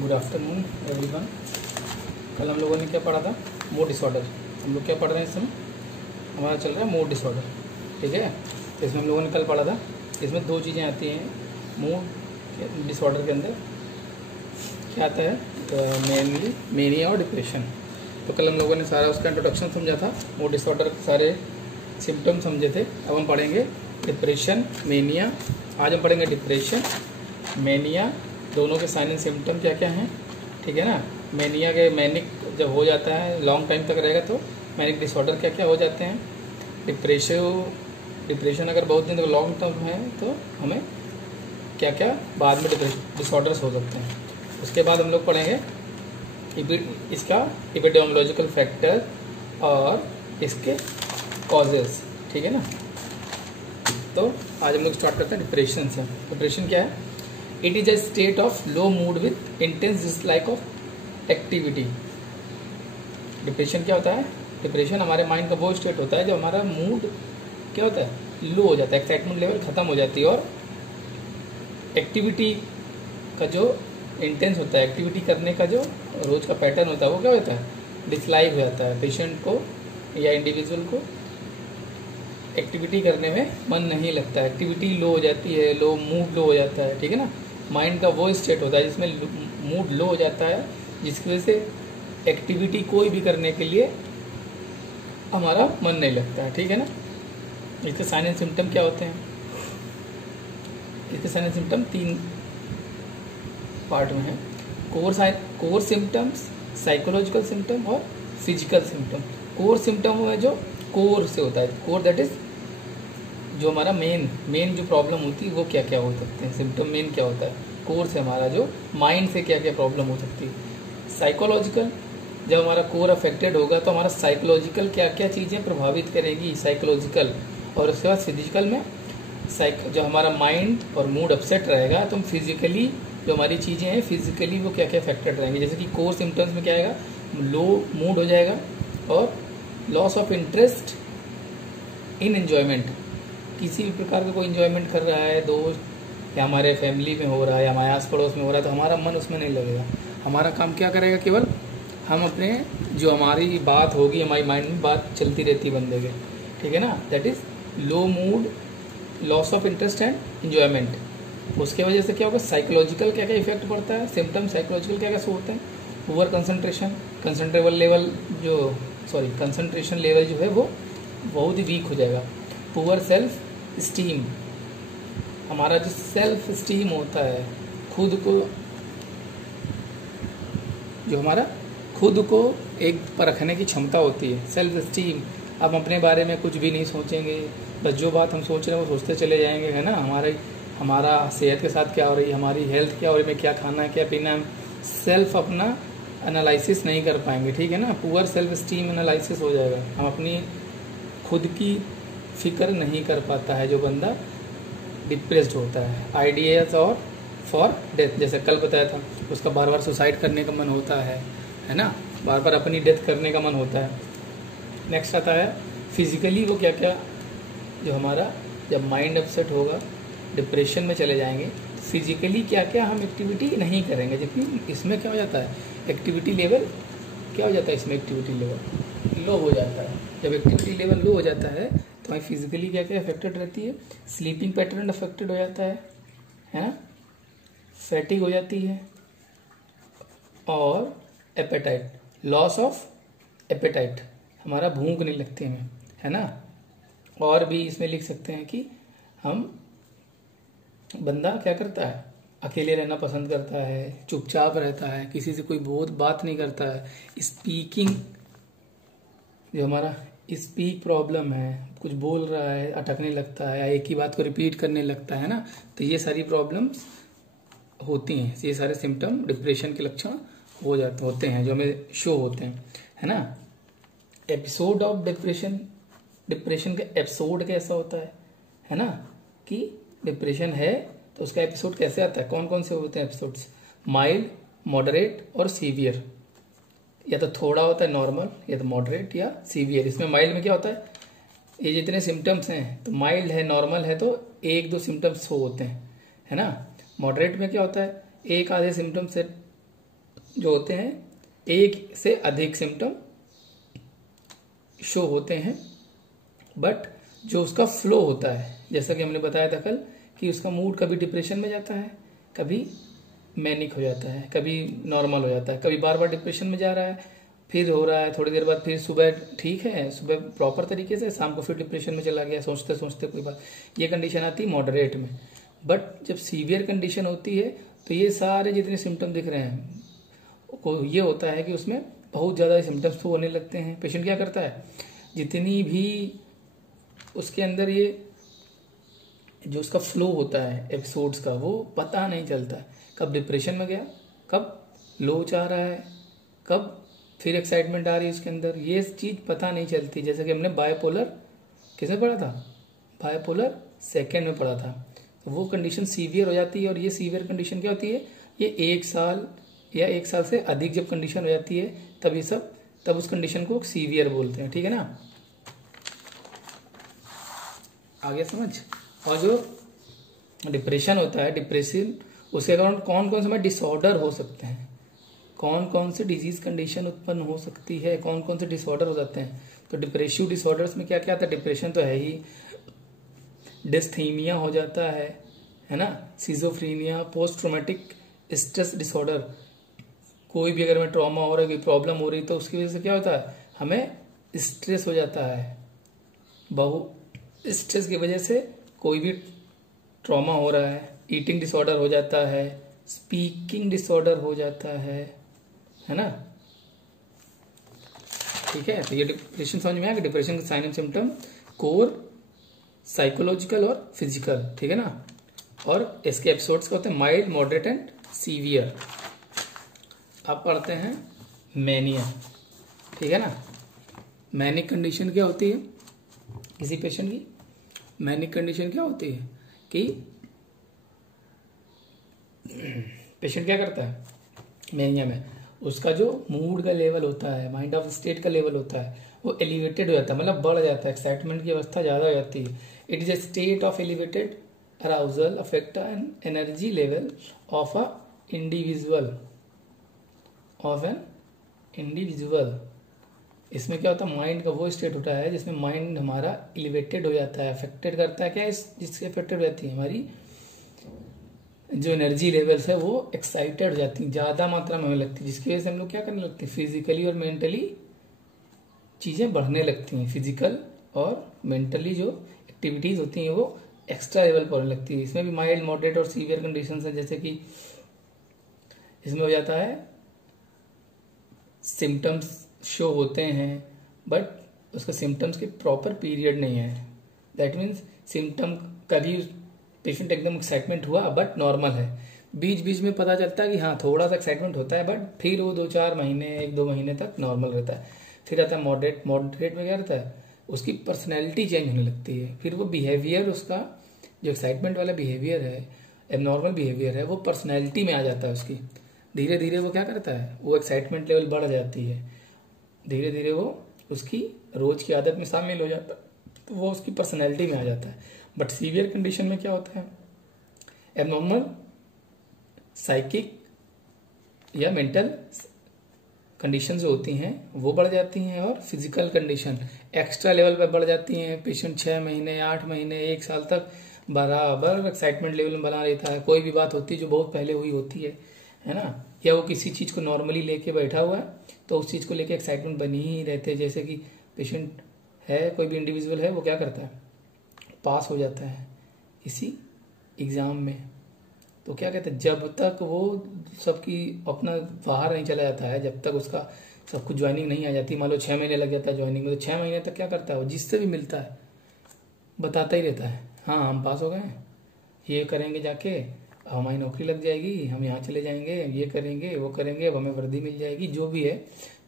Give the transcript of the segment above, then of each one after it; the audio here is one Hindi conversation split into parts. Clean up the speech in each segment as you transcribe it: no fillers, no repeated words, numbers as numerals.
Good afternoon everyone. कल हम लोगों ने क्या पढ़ा था? Mood disorder. हम लोग क्या पढ़ रहे हैं इस समय? हमारा चल रहा है मूड डिसऑर्डर, ठीक है। तो इसमें हम लोगों ने कल पढ़ा था, इसमें दो चीज़ें आती हैं मूड डिसऑर्डर के अंदर। क्या आता है? मेनली मेनिया और डिप्रेशन। तो कल हम लोगों ने सारा उसका इंट्रोडक्शन समझा था, मूड डिसऑर्डर के सारे सिम्टम समझे थे। अब हम पढ़ेंगे डिप्रेशन, मेनिया। आज हम पढ़ेंगे डिप्रेशन, मेनिया, दोनों के साइन एंड सिम्टम क्या क्या हैं, ठीक है ना। मेनिया के मैनिक जब हो जाता है लॉन्ग टाइम तक रहेगा तो मैनिक डिसऑर्डर क्या क्या हो जाते हैं। डिप्रेशन अगर बहुत दिन तक लॉन्ग टर्म है तो हमें क्या क्या बाद में डिसऑर्डर्स हो सकते हैं। उसके बाद हम लोग पढ़ेंगे इसका एपिडेमियोलॉजिकल फैक्टर और इसके कॉजेस, ठीक है ना। तो आज हम लोग स्टार्ट करते हैं डिप्रेशन से। डिप्रेशन क्या है? It is a state of low mood with intense dislike of activity. Depression क्या होता है? डिप्रेशन हमारे माइंड का वो स्टेट होता है जब हमारा मूड क्या होता है, लो हो जाता है, एक्साइटमेंट लेवल खत्म हो जाती है और एक्टिविटी का जो इंटेंस होता है, एक्टिविटी करने का जो रोज का पैटर्न होता है वो क्या होता है, डिसलाइक हो जाता है। पेशेंट को या इंडिविजुअल को एक्टिविटी करने में मन नहीं लगता है, एक्टिविटी लो हो जाती है, लो मूड लो हो जाता है, ठीक है ना। माइंड का वो स्टेट होता है जिसमें मूड लो हो जाता है, जिसकी वजह से एक्टिविटी कोई भी करने के लिए हमारा मन नहीं लगता है, ठीक है ना। इसके साइन एंड सिम्टम क्या होते हैं? इसके साइन एंड सिम्टम तीन पार्ट में है। कोर सिम्टम्स, साइकोलॉजिकल सिम्टम और फिजिकल सिम्टम। कोर सिम्टम है जो कोर से होता है, कोर दैट इज जो हमारा मेन जो प्रॉब्लम होती है वो क्या क्या हो सकते हैं। सिम्टम मेन क्या होता है, कोर से हमारा जो माइंड से क्या क्या प्रॉब्लम हो सकती है। साइकोलॉजिकल, जब हमारा कोर अफेक्टेड होगा तो हमारा साइकोलॉजिकल क्या क्या चीज़ें प्रभावित करेगी, साइकोलॉजिकल। और उसके बाद फिजिकल में जो हमारा माइंड और मूड अपसेट रहेगा तो हम फिजिकली जो हमारी चीज़ें हैं फिजिकली वो क्या क्या अफेक्टेड रहेंगे। जैसे कि कोर सिम्टम्स में क्या आएगा, लो मूड हो जाएगा और loss of interest in enjoyment. किसी भी प्रकार का कोई इन्जॉयमेंट कर रहा है दोस्त या हमारे फैमिली में हो रहा है या हमारे आस पड़ोस में हो रहा है तो हमारा मन उसमें नहीं लगेगा। हमारा काम क्या करेगा, केवल हम अपने जो हमारी बात होगी, हमारी माइंड में बात चलती रहती है बंदे के, ठीक है ना। That is low mood, loss of interest and enjoyment. उसके वजह से क्या होगा, साइकोलॉजिकल क्या क्या इफेक्ट पड़ता है, सिम्टम साइकोलॉजिकल क्या क्या होते हैं। पुअर कंसंट्रेशन, कंसंट्रेशन लेवल जो है वो बहुत ही वीक हो जाएगा। पुअर सेल्फ स्टीम, हमारा जो सेल्फ स्टीम होता है, खुद को एक परखने की क्षमता होती है, सेल्फ स्टीम। अब अपने बारे में कुछ भी नहीं सोचेंगे, बस जो बात हम सोच रहे हैं वो सोचते चले जाएंगे, है ना। हमारा सेहत के साथ क्या हो रही है, हमारी हेल्थ क्या हो रही है, क्या खाना है क्या पीना है, सेल्फ अपना एनालिसिस नहीं कर पाएंगे, ठीक है ना। पुअर सेल्फ स्टीम एनालिसिस हो जाएगा, हम अपनी खुद की फिक्र नहीं कर पाता है जो बंदा डिप्रेस्ड होता है। आइडियाज और फॉर डेथ, जैसे कल बताया था, उसका बार बार सुसाइड करने का मन होता है ना, बार बार अपनी डेथ करने का मन होता है। नेक्स्ट आता है फिजिकली, वो क्या क्या जो हमारा जब माइंड अपसेट होगा डिप्रेशन में चले जाएंगे, फिजिकली क्या क्या हम एक्टिविटी नहीं करेंगे। जबकि इसमें क्या हो जाता है, एक्टिविटी लेवल क्या हो जाता है, इसमें एक्टिविटी लेवल लो हो जाता है। जब एक्टिविटी लेवल लो हो जाता है तो हमारी फिजिकली क्या क्या अफेक्टेड रहती है, स्लीपिंग पैटर्न अफेक्टेड हो जाता है ना, फैटिग हो जाती है और एपेटाइट, लॉस ऑफ एपेटाइट, हमारा भूख नहीं लगती हमें, है ना। और भी इसमें लिख सकते हैं कि हम बंदा क्या करता है, अकेले रहना पसंद करता है, चुपचाप रहता है, किसी से कोई बहुत बात नहीं करता है। स्पीकिंग, जो हमारा स्पीक प्रॉब्लम है, कुछ बोल रहा है अटकने लगता है, एक ही बात को रिपीट करने लगता है ना, तो ये सारी प्रॉब्लम्स होती हैं। ये सारे सिम्टम डिप्रेशन के लक्षण होते हैं जो हमें शो होते हैं, है ना। एपिसोड ऑफ डिप्रेशन का एपिसोड कैसा होता है ना, कि डिप्रेशन है तो उसका एपिसोड कैसे आता है, कौन कौन से होते हैं एपिसोड्स, माइल्ड, मॉडरेट और सीवियर। या तो थोड़ा होता है नॉर्मल, या तो मॉडरेट या सीवियर। इसमें माइल्ड में क्या होता है, ये जितने सिम्टम्स हैं तो माइल्ड है, नॉर्मल है तो एक दो सिम्टम्स होते हैं, है ना। मॉडरेट में क्या होता है, एक आधे सिम्टम्स से जो होते हैं एक से अधिक सिम्टम शो होते हैं, बट जो उसका फ्लो होता है, जैसा कि हमने बताया था कल कि उसका मूड कभी डिप्रेशन में जाता है, कभी मैनिक हो जाता है, कभी नॉर्मल हो जाता है, कभी बार बार डिप्रेशन में जा रहा है, फिर हो रहा है, थोड़ी देर बाद फिर सुबह ठीक है, सुबह प्रॉपर तरीके से, शाम को फिर डिप्रेशन में चला गया सोचते सोचते कोई बात। ये कंडीशन आती है मॉडरेट में। बट जब सीवियर कंडीशन होती है तो ये सारे जितने सिम्टम दिख रहे हैं को ये होता है कि उसमें बहुत ज़्यादा सिम्टम्स तो होने लगते हैं। पेशेंट क्या करता है, जितनी भी उसके अंदर ये जो उसका फ्लो होता है एपिसोड्स का, वो पता नहीं चलता कब डिप्रेशन में गया, कब लो चाह रहा है, कब फिर एक्साइटमेंट आ रही है उसके अंदर, ये चीज़ पता नहीं चलती। जैसे कि हमने बायपोलर किसे पढ़ा था, बायपोलर सेकेंड में पढ़ा था। तो वो कंडीशन सीवियर हो जाती है, और ये सीवियर कंडीशन क्या होती है, ये 1 साल या 1 साल से अधिक जब कंडीशन हो जाती है तब उस कंडीशन को सीवियर बोलते हैं। ठीक है ना, आगे समझ। और जो डिप्रेशन होता है, डिप्रेशन, उसके कारण कौन कौन से में डिसऑर्डर हो सकते हैं, कौन कौन से डिजीज कंडीशन उत्पन्न हो सकती है, कौन कौन से डिसऑर्डर हो जाते हैं। तो डिप्रेसिव डिसऑर्डर्स में क्या क्या आता है, डिप्रेशन तो है ही, डिस्थीमिया हो जाता है ना, सिजोफ्रीनिया, पोस्ट ट्रोमेटिक स्ट्रेस डिसऑर्डर, कोई भी अगर में ट्रॉमा हो रहा है, कोई प्रॉब्लम हो रही, तो उसकी वजह से क्या होता है, हमें स्ट्रेस हो जाता है। स्ट्रेस की वजह से कोई भी ट्रॉमा हो रहा है, ईटिंग डिसऑर्डर हो जाता है, स्पीकिंग डिसऑर्डर हो जाता है ना। ठीक है, तो ये डिप्रेशन समझ में आया कि डिप्रेशन का साइन एंड सिम्टम कोर, साइकोलॉजिकल और फिजिकल। ठीक है ना, और इसके एपिसोड्स क्या होते हैं, माइल्ड, मॉडरेट एंड सीवियर। अब पढ़ते हैं मैनिया। ठीक है ना, मैनिक कंडीशन क्या होती है किसी पेशेंट की, मैनिक कंडीशन क्या होती है कि पेशेंट क्या करता है मैनिया में, उसका जो मूड का लेवल होता है, माइंड ऑफ स्टेट का लेवल होता है, वो एलिवेटेड हो जाता है, मतलब बढ़ जाता है, एक्साइटमेंट की अवस्था ज़्यादा हो जाती है। It is a state of elevated arousal affect an energy level of an individual. इसमें क्या होता है, माइंड का वो स्टेट होता है जिसमें माइंड हमारा एलिवेटेड हो जाता है, अफेक्टेड करता है क्या, जिससे अफेक्टेड हो जाती है हमारी जो एनर्जी लेवल्स है, वो एक्साइटेड हो जाती है, ज़्यादा मात्रा में होने लगती है, जिसकी वजह से हम लोग क्या करने लगते हैं, फिजिकली और मेंटली चीज़ें बढ़ने लगती हैं। फिजिकल और मेंटली जो एक्टिविटीज़ होती हैं वो एक्स्ट्रा लेवल पर होने लगती है। इसमें भी माइल्ड, मॉडरेट और सीवियर कंडीशन है, जैसे कि इसमें हो जाता है सिम्टम्स शो होते हैं, बट उसका सिम्टम्स के प्रॉपर पीरियड नहीं है। दैट मीन्स सिम्टम कभी पेशेंट एकदम एक्साइटमेंट हुआ बट नॉर्मल है, बीच बीच में पता चलता है कि हाँ थोड़ा सा एक्साइटमेंट होता है, बट फिर वो 2-4 महीने 1-2 महीने तक नॉर्मल रहता है। फिर आता है मॉडरेट। मॉडरेट में क्या रहता है, उसकी पर्सनैलिटी चेंज होने लगती है, फिर वो बिहेवियर, उसका जो एक्साइटमेंट वाला बिहेवियर है, एबनॉर्मल बिहेवियर है, वो पर्सनैलिटी में आ जाता है उसकी। धीरे धीरे वो क्या करता है, वो एक्साइटमेंट लेवल बढ़ जाती है, धीरे धीरे वो उसकी रोज की आदत में शामिल हो जाता है, तो वो उसकी पर्सनैलिटी में आ जाता है। बट सीवियर कंडीशन में क्या होता है, एबनॉर्मल साइकिक या मेंटल कंडीशन जो होती हैं वो बढ़ जाती हैं, और फिजिकल कंडीशन एक्स्ट्रा लेवल पर बढ़ जाती हैं। पेशेंट 6 महीने 8 महीने 1 साल तक बराबर एक्साइटमेंट लेवल में बना रहता है। कोई भी बात होती है जो बहुत पहले हुई होती है ना, या वो किसी चीज को नॉर्मली लेके बैठा हुआ है तो उस चीज को लेके एक्साइटमेंट बनी ही रहते हैं। जैसे कि पेशेंट है, कोई भी इंडिविजुअल है, वो क्या करता है, पास हो जाता है इसी एग्जाम में, तो क्या कहते हैं, जब तक वो सबकी अपना बाहर नहीं चला जाता है, जब तक उसका सब कुछ ज्वाइनिंग नहीं आ जाती, मान लो 6 महीने लग जाता है ज्वाइनिंग में, तो 6 महीने तक क्या करता है, वो जिससे भी मिलता है बताता ही रहता है, हाँ हम पास हो गए हैं, ये करेंगे जाके हमारी नौकरी लग जाएगी, हम यहाँ चले जाएंगे, ये करेंगे वो करेंगे, अब हमें वर्दी मिल जाएगी, जो भी है।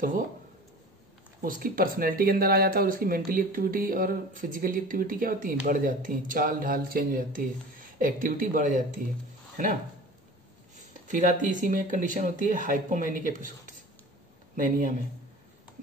तो वो उसकी पर्सनैलिटी के अंदर आ जाता है, और उसकी मेंटली एक्टिविटी और फिजिकली एक्टिविटी क्या होती है, बढ़ जाती है, चाल ढाल चेंज हो जाती है, एक्टिविटी बढ़ जाती है ना। फिर आती है इसी में एक कंडीशन होती है हाइपोमैनिक एपिसोड्स। मैनिया में,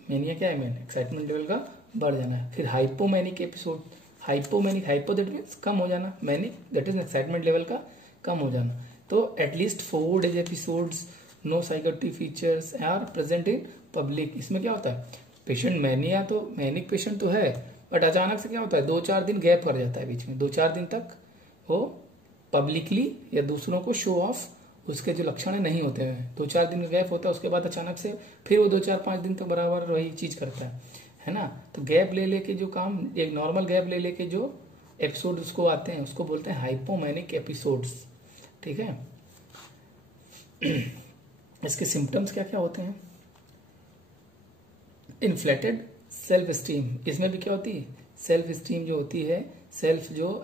मैनिया क्या है, मैन एक्साइटमेंट लेवल का बढ़ जाना है। फिर hypomanic episode, hypomanic, hypo that means कम हो जाना, manic that is excitement level का कम हो जाना। तो at least 4 days episodes no psychotic features are present in public. इसमें क्या होता है, पेशेंट मैनिया तो मैनिक पेशेंट तो है, बट अचानक से क्या होता है 2-4 दिन गैप पड़ जाता है बीच में, 2-4 दिन तक वो पब्लिकली या दूसरों को शो ऑफ उसके जो लक्षण नहीं होते हैं, 2-4 दिन का गैप होता है, उसके बाद अचानक से फिर वो 2-4-5 दिन तक बराबर वही चीज करता है ना। तो गैप ले लेके जो काम, एक नॉर्मल गैप ले लेके जो एपिसोड उसको आते हैं उसको बोलते हैं हाइपोमैनिक एपिसोड्स, ठीक है। इसके सिम्टम्स क्या क्या होते हैं, इन्फ्लेटेड सेल्फ स्टीम, इसमें भी क्या होती है सेल्फ स्टीम जो होती है, सेल्फ जो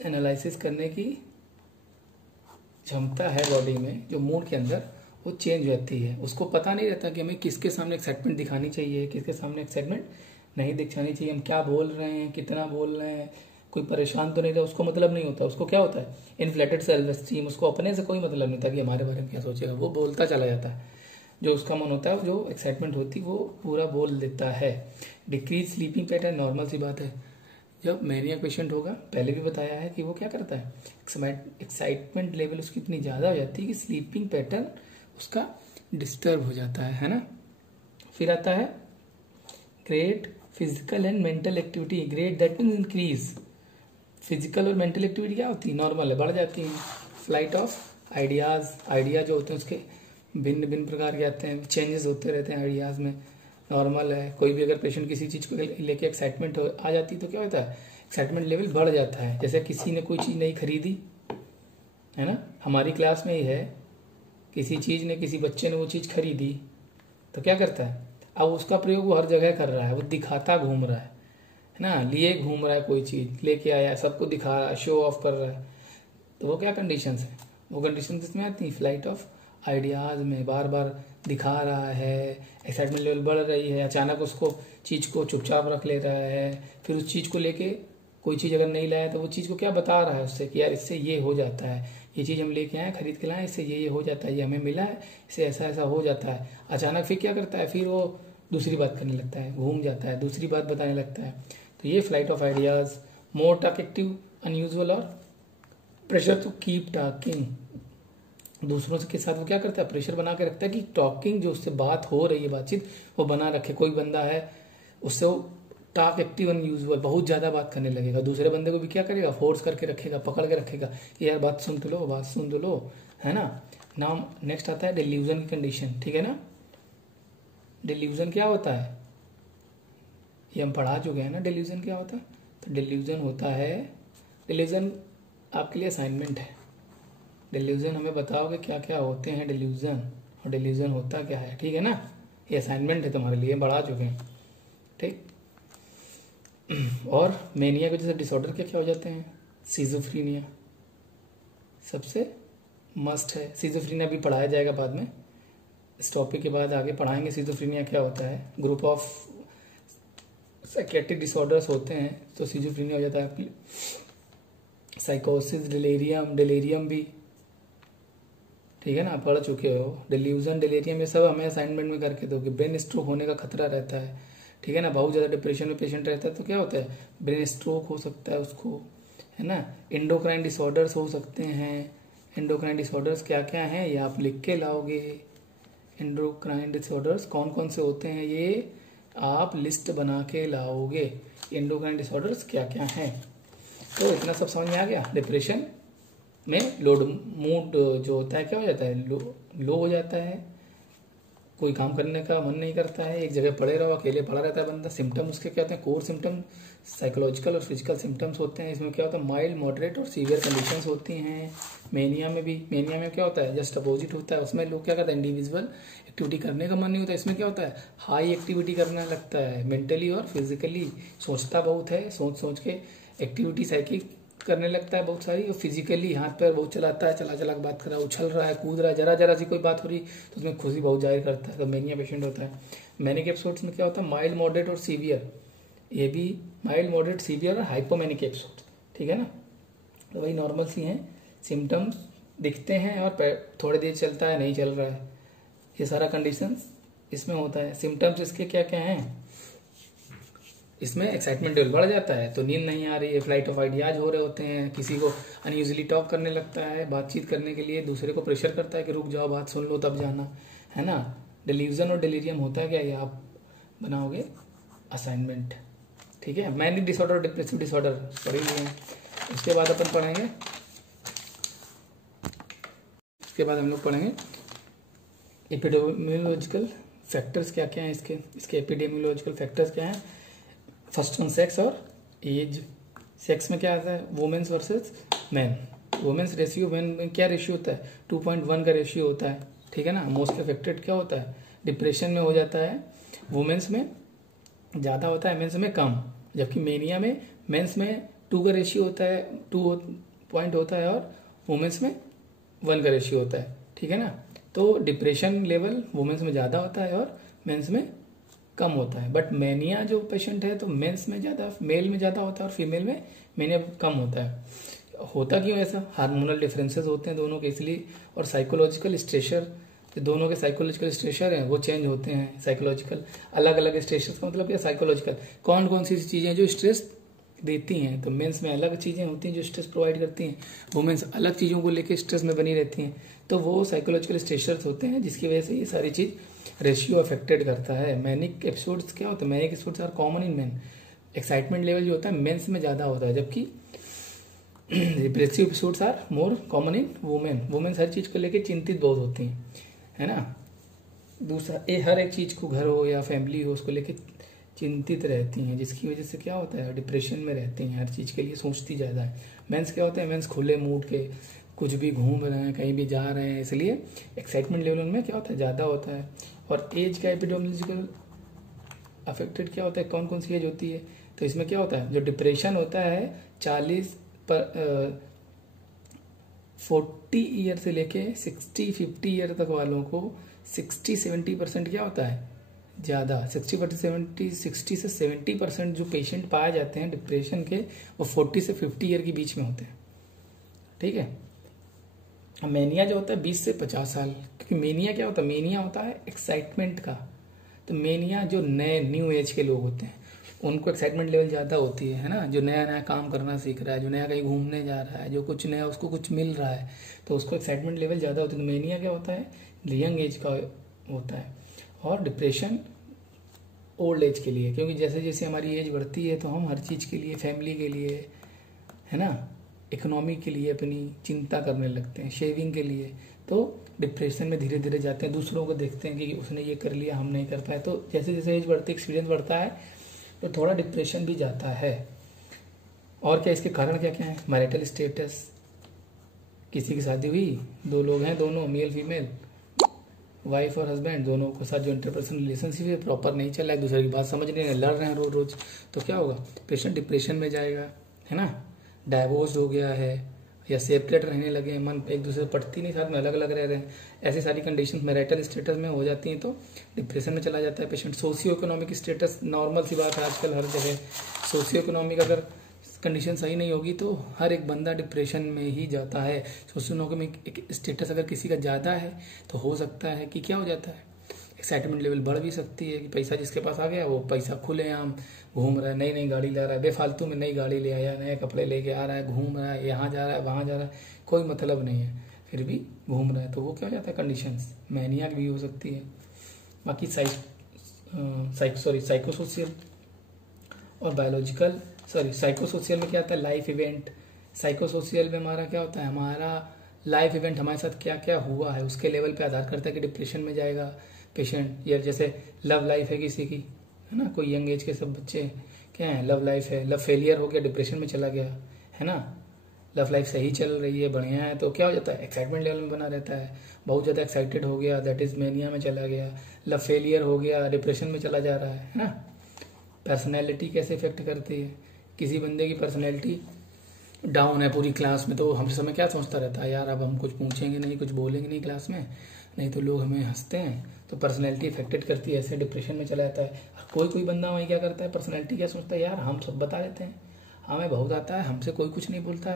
एनालिसिस करने की क्षमता है बॉडी में, जो मूड के अंदर वो चेंज होती है, उसको पता नहीं रहता कि हमें किसके सामने एक्साइटमेंट दिखानी चाहिए, किसके सामने एक्साइटमेंट नहीं दिखानी चाहिए, हम क्या बोल रहे हैं, कितना बोल रहे हैं, कोई परेशान तो नहीं था, उसको मतलब नहीं होता। उसको क्या होता है इन्फ्लेटेड सेल्फ स्टीम, उसको अपने से कोई मतलब नहीं था कि हमारे बारे में क्या सोचेगा, वो बोलता चला जाता है, जो उसका मन होता है, जो एक्साइटमेंट होती है वो पूरा बोल देता है। डिक्रीज स्लीपिंग पैटर्न, नॉर्मल सी बात है, जब मैनिया पेशेंट होगा, पहले भी बताया है कि वो क्या करता है, एक्साइटमेंट लेवल उसकी इतनी ज्यादा हो जाती है कि स्लीपिंग पैटर्न उसका डिस्टर्ब हो जाता है ना। फिर आता है great physical and mental activity, great that means increase, physical और मेंटल एक्टिविटी क्या होती है, नॉर्मल है, बढ़ जाती है। फ्लाइट ऑफ आइडियाज, आइडिया जो होते हैं उसके भिन्न भिन्न प्रकार के आते हैं, चेंजेस होते रहते हैं आइडियाज में, नॉर्मल है। कोई भी अगर पेशेंट किसी चीज को लेके एक्साइटमेंट आ जाती है तो क्या होता है एक्साइटमेंट लेवल बढ़ जाता है। जैसे किसी ने कोई चीज नहीं खरीदी है ना, हमारी क्लास में ही है, किसी चीज ने, किसी बच्चे ने वो चीज खरीदी तो क्या करता है, अब उसका प्रयोग वो हर जगह कर रहा है, वो दिखाता घूम रहा है ना, लिए घूम रहा है, कोई चीज लेके आया है, सबको दिखा रहा है, शो ऑफ कर रहा है, तो वो क्या कंडीशंस है, वो कंडीशंस इसमें आती है फ्लाइट ऑफ आइडियाज में, बार बार दिखा रहा है, एक्साइटमेंट लेवल बढ़ रही है, अचानक उसको चीज को चुपचाप रख ले रहा है, फिर उस चीज को लेके कोई चीज अगर नहीं लाया तो वो चीज को क्या बता रहा है उससे कि यार इससे ये हो जाता है, ये चीज हम लेके आए खरीद के लाए, इससे ये हो जाता है, ये हमें मिला है, इससे ऐसा ऐसा हो जाता है। अचानक फिर क्या करता है, फिर वो दूसरी बात करने लगता है, घूम जाता है, दूसरी बात बताने लगता है। तो ये flight of ideas, more talkative unusual और प्रेशर टू कीप टॉकिंग, दूसरों के साथ वो क्या करता है प्रेशर बना के रखता है कि टॉकिंग जो उससे बात हो रही है, बातचीत वो बना रखे। कोई बंदा है उससे वो टॉक एक्टिव अनयूजुअल, बहुत ज्यादा बात करने लगेगा, दूसरे बंदे को भी क्या करेगा फोर्स करके रखेगा, पकड़ के रखेगा कि यार बात सुन तो लो, बात सुन तो लो, है ना। नाउ नेक्स्ट आता है डिल्यूजन की कंडीशन, ठीक है ना। डिल्यूजन क्या होता है ये हम पढ़ा चुके हैं ना, डिल्यूजन क्या होता है। तो डिल्यूजन होता है, डिल्यूजन आपके लिए असाइनमेंट है, डिल्यूजन हमें बताओगे क्या क्या होते हैं डिल्यूजन, और डिल्यूजन होता क्या है, ठीक है ना, ये असाइनमेंट है तुम्हारे लिए, पढ़ा चुके हैं, ठीक। और मेनिया के जैसे डिसऑर्डर क्या क्या हो जाते हैं, सिजोफ्रीनिया सबसे मस्ट है, सिजोफ्रीनिया भी पढ़ाया जाएगा बाद में, इस टॉपिक के बाद आगे पढ़ाएंगे सिजोफ्रीनिया क्या होता है। ग्रुप ऑफ साइकेट्रिक डिसऑर्डर्स होते हैं तो सिजोफ्रीनिया हो जाता है। साइकोसिस, डिलेरियम भी, ठीक है ना, पढ़ चुके हो। डिल्यूजन, डिलेरियम ये सब हमें असाइनमेंट में करके दोगे। ब्रेन स्ट्रोक होने का खतरा रहता है, ठीक है ना, बहुत ज्यादा डिप्रेशन में पेशेंट रहता है तो क्या होता है ब्रेन स्ट्रोक हो सकता है उसको, है ना। एंडोक्राइन डिसऑर्डर्स हो सकते हैं, एंडोक्राइन डिसऑर्डर्स क्या क्या हैं ये आप लिख के लाओगे। एंडोक्राइन डिसऑर्डर्स कौन कौन से होते हैं ये आप लिस्ट बना के लाओगे, एंडोक्राइन डिसऑर्डर्स क्या क्या हैं। तो इतना सब समझ में आ गया। डिप्रेशन में लोड मूड जो होता है क्या हो जाता है, लो हो जाता है, कोई काम करने का मन नहीं करता है, एक जगह पड़े रहो, अकेले पड़ा रहता है बंदा। सिम्टम उसके क्या होते हैं, कोर सिम्टम साइकोलॉजिकल और फिजिकल सिम्टम्स होते हैं। इसमें क्या होता है माइल्ड, मॉडरेट और सीवियर कंडीशंस होती हैं। मेनिया में भी, मेनिया में क्या होता है जस्ट अपोजिट होता है, उसमें लोग क्या करते हैं इंडिविजुअल एक्टिविटी करने का मन नहीं होता। इसमें क्या होता है हाई एक्टिविटी करने लगता है, मेंटली और फिजिकली सोचता बहुत है, सोच सोच के एक्टिविटी साइकिक करने लगता है बहुत सारी, और फिजिकली हाथ पैर बहुत चलाता है, चला चला के बात कर रहा है, उछल रहा है, कूद रहा है, जरा जरा सी कोई बात हो रही तो उसमें खुशी बहुत जाहिर करता है, तो मेनिया पेशेंट होता है। मैनिक एपिसोड्स में क्या होता है माइल्ड, मॉडरेट और सीवियर, ये भी माइल्ड, मॉडरेट, सीवियर और हाइपोमैनिक एपिसोड, ठीक है ना। तो वही नॉर्मल सी हैं, सिम्टम्स दिखते हैं और थोड़ी देर चलता है, नहीं चल रहा है, ये सारा कंडीशंस इसमें होता है। सिम्टम्स इसके क्या क्या हैं, इसमें एक्साइटमेंट लेवल बढ़ जाता है, तो नींद नहीं आ रही है, फ्लाइट ऑफ आइडियाज हो रहे होते हैं, किसी को अनयूजली टॉक करने लगता है, बातचीत करने के लिए दूसरे को प्रेशर करता है कि रुक जाओ बात सुन लो तब जाना, है ना। डिल्यूजन और डिलीरियम होता है क्या, ये आप बनाओगे असाइनमेंट, ठीक है। मैनिक डिसऑर्डर, डिप्रेसिव डिसऑर्डर पढ़ी हुए हैं। इसके बाद अपन पढ़ेंगे, इसके बाद हम लोग पढ़ेंगे एपिडेमियोलॉजिकल फैक्टर्स क्या क्या हैं इसके एपिडेमियोलॉजिकल फैक्टर्स क्या हैं। फर्स्ट वन सेक्स और एज। सेक्स में क्या आता है, womens versus man. Womens ratio man में क्या रेशियो होता है, 2.1 का रेशियो होता है, ठीक है ना। मोस्ट अफेक्टेड क्या होता है, डिप्रेशन में हो जाता है, वुमेन्स में ज़्यादा होता है, मेंस में कम। जबकि मेनिया में मेंस में 2 का रेशियो होता है, 2 पॉइंट होता है, और वुमेन्स में 1 का रेशियो होता है, ठीक है ना। तो डिप्रेशन लेवल वुमेन्स में ज़्यादा होता है और मेंस में कम होता है। बट मेनिया जो पेशेंट है तो मेंस में ज़्यादा, मेल में ज़्यादा होता है और फीमेल में मेनिया कम होता है। होता क्यों ऐसा, हार्मोनल डिफरेंसेस होते हैं दोनों के इसलिए, और साइकोलॉजिकल स्ट्रेसर, दोनों के साइकोलॉजिकल स्ट्रेसर हैं वो चेंज होते हैं। साइकोलॉजिकल अलग अलग स्ट्रेसर का मतलब क्या, साइकोलॉजिकल कौन कौन सी चीज़ें जो स्ट्रेस देती हैं। तो मेंस में अलग चीज़ें होती हैं जो स्ट्रेस प्रोवाइड करती हैं, वुमेन्स अलग चीज़ों को लेकर स्ट्रेस में बनी रहती हैं। तो वो साइकोलॉजिकल स्ट्रेसर्स होते हैं जिसकी वजह से ये सारी चीज़ रेशियो अफेक्टेड करता है। मैनिक एपिसोड्स क्या होता है, manic episodes are common in men. Excitement level जो होता है मेंस में ज़्यादा होता है, जबकि depressive episodes are more common in women. Womens हर चीज़ को लेकर चिंतित बहुत होती हैं, है ना। दूसरा हर एक चीज़ को, घर हो या फैमिली हो, उसको लेके चिंतित रहती हैं, जिसकी वजह से क्या होता है, डिप्रेशन में रहती हैं, हर चीज़ के लिए सोचती ज़्यादा है। मेंस क्या होता है, मेंस खुले मूड के, कुछ भी घूम रहे हैं, कहीं भी जा रहे हैं, इसलिए एक्साइटमेंट लेवल उनमें क्या होता है, ज़्यादा होता है। और एज का एपिडेमियोलॉजिकल अफेक्टेड क्या होता है, कौन कौन सी एज होती है। तो इसमें क्या होता है, जो डिप्रेशन होता है 40 ईयर से लेके 60-50 ईयर तक वालों को 60-70% क्या होता है, ज़्यादा। 60 से 70% जो पेशेंट पाए जाते हैं डिप्रेशन के, वो 40 से 50 ईयर के बीच में होते हैं, ठीक है। मेनिया जो होता है 20 से 50 साल, क्योंकि मेनिया क्या होता है, मेनिया होता है एक्साइटमेंट का। तो मेनिया जो नए न्यू एज के लोग होते हैं उनको एक्साइटमेंट लेवल ज़्यादा होती है ना। जो नया नया काम करना सीख रहा है, जो नया कहीं घूमने जा रहा है, जो कुछ नया उसको कुछ मिल रहा है, तो उसको एक्साइटमेंट लेवल ज़्यादा होती है। तो मेनिया क्या होता है, यंग एज का होता है। और डिप्रेशन ओल्ड एज के लिए, क्योंकि जैसे जैसे हमारी एज बढ़ती है तो हम हर चीज़ के लिए, फैमिली के लिए, है ना, इकोनॉमी के लिए अपनी चिंता करने लगते हैं, शेविंग के लिए। तो डिप्रेशन में धीरे धीरे जाते हैं, दूसरों को देखते हैं कि उसने ये कर लिया, हम नहीं कर पाए। तो जैसे जैसे एज बढ़ती है, एक्सपीरियंस बढ़ता है, तो थोड़ा डिप्रेशन भी जाता है। और क्या इसके कारण क्या क्या है, मैरिटल स्टेटस, किसी की शादी हुई, 2 लोग हैं, दोनों मेल फीमेल, वाइफ और हस्बैंड, दोनों के साथ जो इंटरपर्सनल रिलेशनशिप है प्रॉपर नहीं चल रहा है, एक दूसरे की बात समझ नहीं रहे, लड़ रहे हैं रोज रोज, तो क्या होगा, पेशेंट डिप्रेशन में जाएगा, है ना। डाइवोर्स हो गया है या सेपरेट रहने लगे हैं, मन एक दूसरे से पटती नहीं, साथ में अलग अलग रह रहे हैं, ऐसी सारी कंडीशन मैरिटल स्टेटस में हो जाती हैं, तो डिप्रेशन में चला जाता है patient. Socio economic status, normal सी बात है आजकल हर जगह, सोशियो इकोनॉमिक अगर कंडीशन सही नहीं होगी तो हर एक बंदा डिप्रेशन में ही जाता है। सोशियो इकोनॉमिक स्टेटस अगर किसी का ज़्यादा है तो हो सकता है कि क्या हो जाता है, एक्साइटमेंट लेवल बढ़ भी सकती है कि पैसा जिसके पास आ गया वो पैसा खुलेआम घूम रहा है, नई नई गाड़ी ला रहा है, बेफालतू में नई गाड़ी ले आया, नए कपड़े लेके आ रहा है, घूम रहा है, यहाँ जा रहा है, वहाँ जा रहा है, कोई मतलब नहीं है, फिर भी घूम रहा है, तो वो क्या हो जाता है, कंडीशंस मैनिया भी हो सकती है। बाकी साइकोसोशियल और बायोलॉजिकल, साइकोसोशियल में क्या आता है, लाइफ इवेंट। साइकोसोशियल में हमारा क्या होता है, हमारा लाइफ इवेंट हमारे साथ क्या क्या हुआ है उसके लेवल पे आधार करता है कि डिप्रेशन में जाएगा पेशेंट। या जैसे लव लाइफ है किसी की, है ना, कोई यंग एज के सब बच्चे क्या है, लव लाइफ है, लव फेलियर हो गया, डिप्रेशन में चला गया, है ना। लव लाइफ सही चल रही है, बढ़िया है, तो क्या हो जाता है, एक्साइटमेंट लेवल में बना रहता है। बहुत ज़्यादा एक्साइटेड हो गया, दैट इज मेनिया में चला गया। लव फेलियर हो गया, डिप्रेशन में चला जा रहा है ना। पर्सनैलिटी कैसे इफेक्ट करती है, किसी बंदे की पर्सनैलिटी डाउन है पूरी क्लास में, तो हम समय क्या सोचता रहता है, यार अब हम कुछ पूछेंगे नहीं, कुछ बोलेंगे नहीं क्लास में, नहीं तो लोग हमें हंसते हैं, तो पर्सनैलिटी इफेक्टेड करती है, ऐसे डिप्रेशन में चला जाता है। कोई बंदा वही क्या करता है, पर्सनैलिटी क्या सोचता है, यार हम सब बता देते हैं, हमें बहुत आता है, हमसे कोई कुछ नहीं बोलता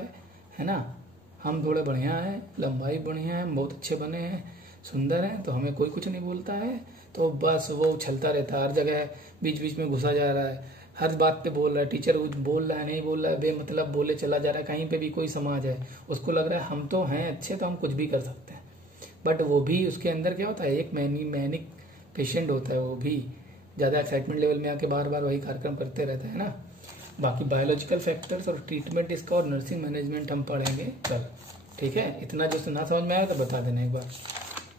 है ना, हम थोड़े बढ़िया हैं, लंबाई बढ़िया है, हम बहुत अच्छे बने हैं, सुंदर हैं, तो हमें कोई कुछ नहीं बोलता है, तो बस वो उछलता रहता है, हर जगह बीच बीच में घुसा जा रहा है, हर बात पे बोल रहा है, टीचर बोल रहा है नहीं बोल रहा है, बेमतलब बोले चला जा रहा है। कहीं पे भी कोई समाज है, उसको लग रहा है हम तो हैं अच्छे तो हम कुछ भी कर सकते हैं, बट वो भी उसके अंदर क्या होता है, एक मैनिक पेशेंट होता है, वो भी ज़्यादा एक्साइटमेंट लेवल में आके बार बार वही कार्यक्रम करते रहता है ना। बाकी बायोलॉजिकल फैक्टर्स और ट्रीटमेंट इसका और नर्सिंग मैनेजमेंट हम पढ़ेंगे कल, ठीक है। इतना जो ना समझ में आया तो बता देना एक बार,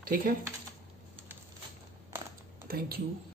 ठीक है। Thank you.